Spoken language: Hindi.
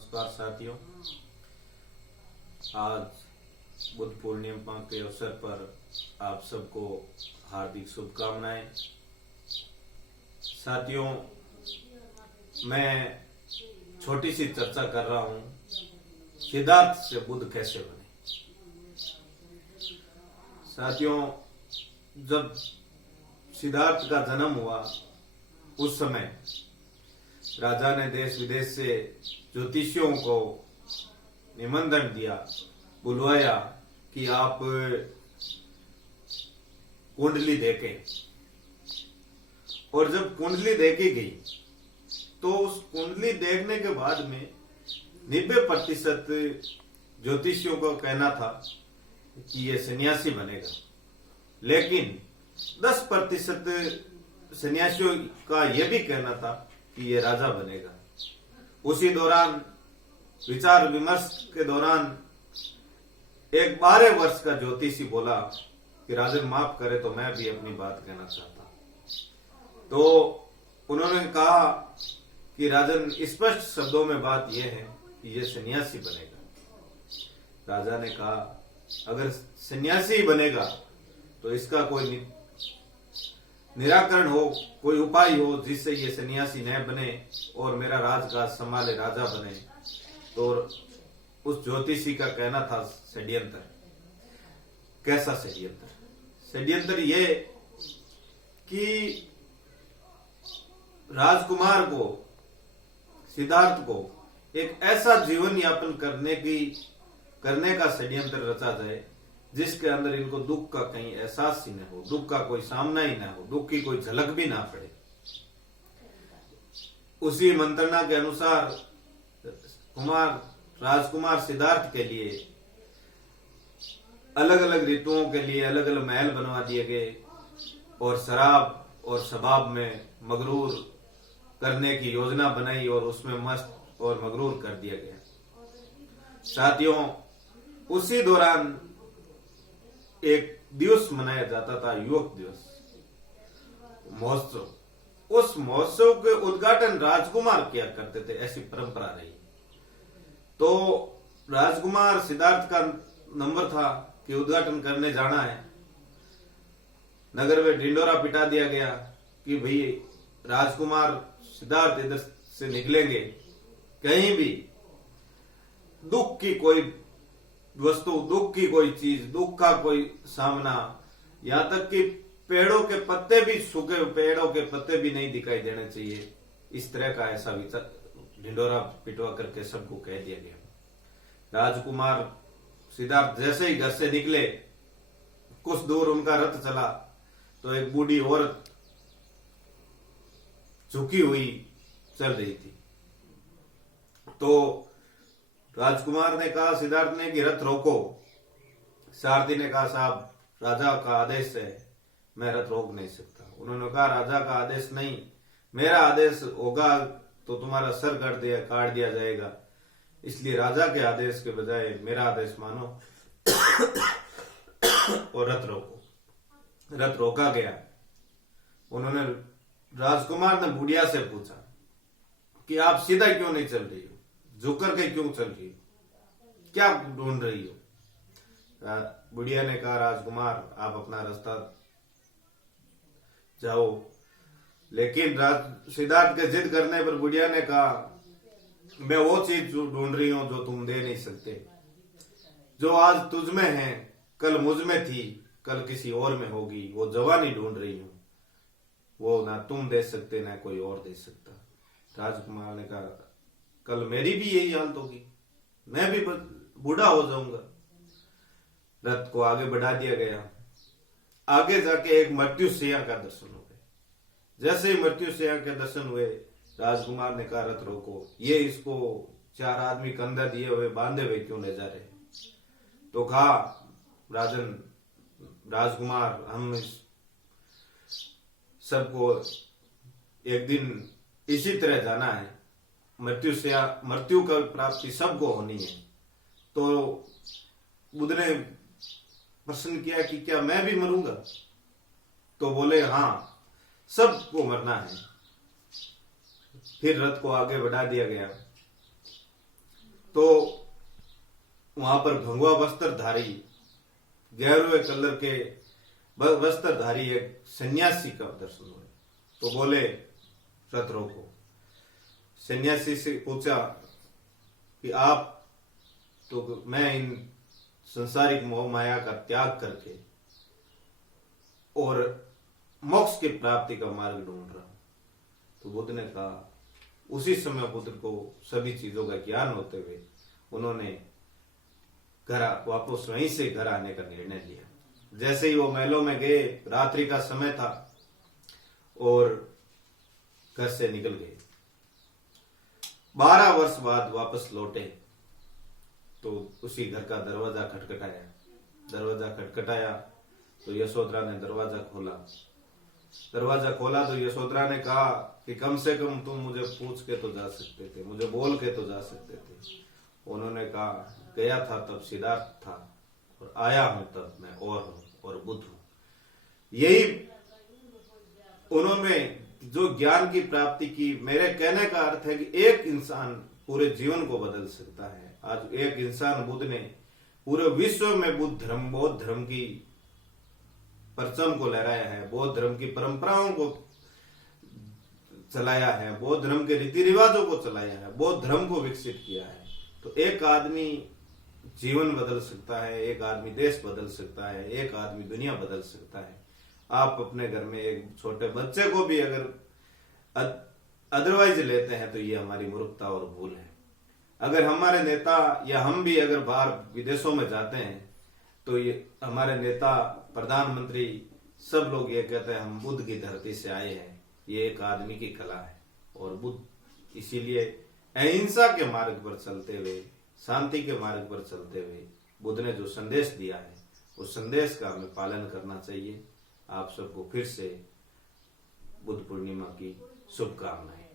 नमस्कार साथियों, आज बुद्ध पूर्णिमा के अवसर पर आप सबको हार्दिक शुभकामनाएं। साथियों, मैं छोटी सी चर्चा कर रहा हूं, सिद्धार्थ से बुद्ध कैसे बने। साथियों, जब सिद्धार्थ का जन्म हुआ उस समय राजा ने देश विदेश से ज्योतिषियों को निमंत्रण दिया, बुलवाया कि आप कुंडली देखें। और जब कुंडली देखी गई तो उस कुंडली देखने के बाद में 90% ज्योतिषियों को कहना था कि ये सन्यासी बनेगा, लेकिन 10% सन्यासियों का यह भी कहना था कि ये राजा बनेगा। उसी दौरान विचार विमर्श के दौरान एक 12 वर्ष का ज्योतिषी बोला कि राजन माफ करे तो मैं भी अपनी बात कहना चाहता। तो उन्होंने कहा कि राजन, स्पष्ट शब्दों में बात यह है कि ये सन्यासी बनेगा। राजा ने कहा, अगर सन्यासी बनेगा तो इसका कोई निराकरण हो, कोई उपाय हो जिससे ये सन्यासी न बने और मेरा राजकाज संभाले, राजा बने। तो उस ज्योतिषी का कहना था षड्यंत्र। कैसा षड्यंत्र? षड्यंत्र ये कि राजकुमार को, सिद्धार्थ को एक ऐसा जीवन यापन करने का षड्यंत्र रचा जाए जिसके अंदर इनको दुख का कहीं एहसास ही न हो, दुख का कोई सामना ही न हो, दुख की कोई झलक भी ना पड़े। उसी मंत्रणा के अनुसार राजकुमार सिद्धार्थ के लिए अलग अलग ऋतुओं के लिए अलग अलग महल बनवा दिए गए और शराब और शबाब में मगरूर करने की योजना बनाई और उसमें मस्त और मगरूर कर दिया गया। साथियों, उसी दौरान एक दिवस मनाया जाता था, युवक दिवस, महोत्सव। उस महोत्सव के उद्घाटन राजकुमार किया करते थे, ऐसी परंपरा रही। तो राजकुमार सिद्धार्थ का नंबर था कि उद्घाटन करने जाना है। नगर में ढिंडोरा पिटा दिया गया कि भाई राजकुमार सिद्धार्थ इधर से निकलेंगे, कहीं भी दुख की कोई वस्तु, दुख की कोई चीज, दुख का कोई सामना, यहां तक कि पेड़ों के पत्ते भी, सूखे पेड़ों के पत्ते भी नहीं दिखाई देने चाहिए। इस तरह का ऐसा विचार ढिंडोरा पिटवा करके सबको कह दिया गया। राजकुमार सिद्धार्थ जैसे ही घर से निकले, कुछ दूर उनका रथ चला तो एक बूढ़ी औरत झुकी हुई चल रही थी। तो राजकुमार ने कहा सिद्धार्थ ने कि रथ रोको। सारथी ने कहा, साहब राजा का आदेश है, मैं रथ रोक नहीं सकता। उन्होंने कहा, राजा का आदेश नहीं, मेरा आदेश होगा तो तुम्हारा सर काट दिया जाएगा, इसलिए राजा के आदेश के बजाय मेरा आदेश मानो और रथ रोको। रथ रोका गया। उन्होंने, राजकुमार ने बुढ़िया से पूछा कि आप सीधा क्यों नहीं चल रही हो, झुक करके क्यों चल रही हो, क्या ढूंढ रही हो? बुढ़िया ने कहा, राजकुमार आप अपना रास्ता जाओ। लेकिन सिद्धार्थ के जिद करने पर बुढ़िया ने कहा, मैं वो चीज ढूंढ रही हूं जो तुम दे नहीं सकते। जो आज तुझ में है कल मुझ में थी, कल किसी और में होगी। वो जवानी ढूंढ रही हूं, वो ना तुम दे सकते ना कोई और दे सकता। राजकुमार ने कहा, कल मेरी भी यही हालत होगी, मैं भी बूढ़ा हो जाऊंगा। रथ को आगे बढ़ा दिया गया। आगे जाके एक मृत्युशैया का दर्शन हो गए। जैसे ही मृत्युशैया के दर्शन हुए, राजकुमार ने कहा, रथ रोको, ये इसको 4 आदमी कंधा दिए हुए बांधे हुए क्यों ले जा रहे? तो कहा, राजन राजकुमार, हम सबको एक दिन इसी तरह जाना है, मृत्यु का प्राप्ति सबको होनी है। तो बुद्ध ने प्रश्न किया कि क्या मैं भी मरूंगा? तो बोले, हाँ, सबको मरना है। फिर रथ को आगे बढ़ा दिया गया। वहां पर भगवा वस्त्रधारी, गहरे कलर के वस्त्रधारी एक सन्यासी का दर्शन हुए। तो बोले रथ रोको। सन्यासी से पूछा कि आप तो मैं इन संसारिक मोह माया का त्याग करके और मोक्ष की प्राप्ति का मार्ग ढूंढ रहा हूं। तो बुद्ध ने कहा, उसी समय बुद्ध को सभी चीजों का ज्ञान होते हुए उन्होंने घर वापस वहीं से घर आने का निर्णय लिया। जैसे ही वो महलों में गए, रात्रि का समय था और घर से निकल गए। 12 वर्ष बाद वापस लौटे तो उसी घर का दरवाजा खटखटाया तो यशोधरा ने दरवाजा खोला तो यशोधरा ने कहा कि कम से कम तुम मुझे पूछ के तो जा सकते थे, मुझे बोल के तो जा सकते थे। उन्होंने कहा, गया था तब सिद्धार्थ था और आया हूं तब मैं और हूं और बुद्ध हूं। यही उन्होंने जो ज्ञान की प्राप्ति की। मेरे कहने का अर्थ है कि एक इंसान पूरे जीवन को बदल सकता है। आज एक इंसान, बुद्ध ने पूरे विश्व में बौद्ध धर्म की परचम को लहराया है, बौद्ध धर्म की परंपराओं को चलाया है, बौद्ध धर्म के रीति रिवाजों को चलाया है, बौद्ध धर्म को विकसित किया है। तो एक आदमी जीवन बदल सकता है, एक आदमी देश बदल सकता है, एक आदमी दुनिया बदल सकता है। आप अपने घर में एक छोटे बच्चे को भी अगर अदरवाइज लेते हैं तो ये हमारी मूर्खता और भूल है। अगर हमारे नेता या हम भी अगर बाहर विदेशों में जाते हैं तो ये हमारे नेता, प्रधानमंत्री, सब लोग ये कहते हैं हम बुद्ध की धरती से आए हैं। ये एक आदमी की कला है और बुद्ध इसीलिए अहिंसा के मार्ग पर चलते हुए, शांति के मार्ग पर चलते हुए बुद्ध ने जो संदेश दिया है उस संदेश का हमें पालन करना चाहिए। आप सबको फिर से बुद्ध पूर्णिमा की शुभकामनाएं।